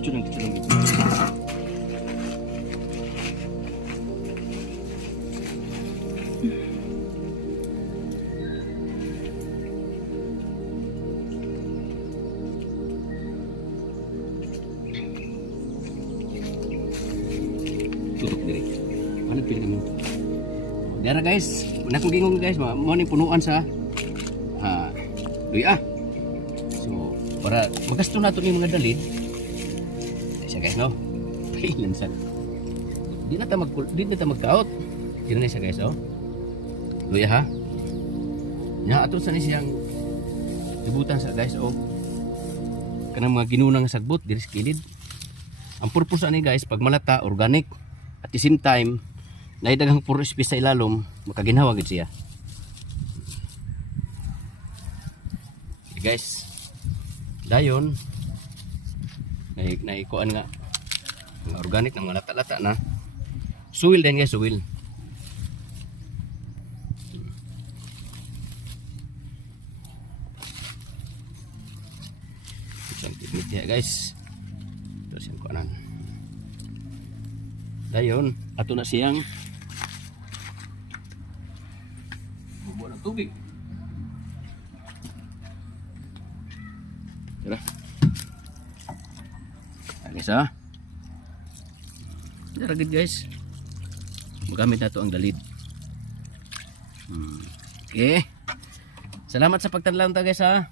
Gusto lang. Tutok diri. Ano pili mo? Dara guys, nakong gingong guys, mo ni punuan sa luya. So, para magasto nato ni mga dalid. Siya guys, no. Pailan sa. Di na ta magkaot. Di na siya guys, oh. Luya ha. Nya ato sa ni siyang ibutan sa guys, oh. Kanang mga ginunang sagbot diri sa kilid. Ang purpose ani guys, pag malata organic at the same time naidaghang puro space sa ilalom, makaginhawa gid siya. Okay, guys. Dayon naikuan nga mga organic ng mga lata-lata na. Soil din guys, soil. Isang technique ya guys. Terus yung kuanan. Dayon, ato na siyang bubuan ng tubig. Tara. Guys ha. Tara guys. Magamit na ito ang dalid. Okay. Salamat sa pagtanlaw ta guys ha.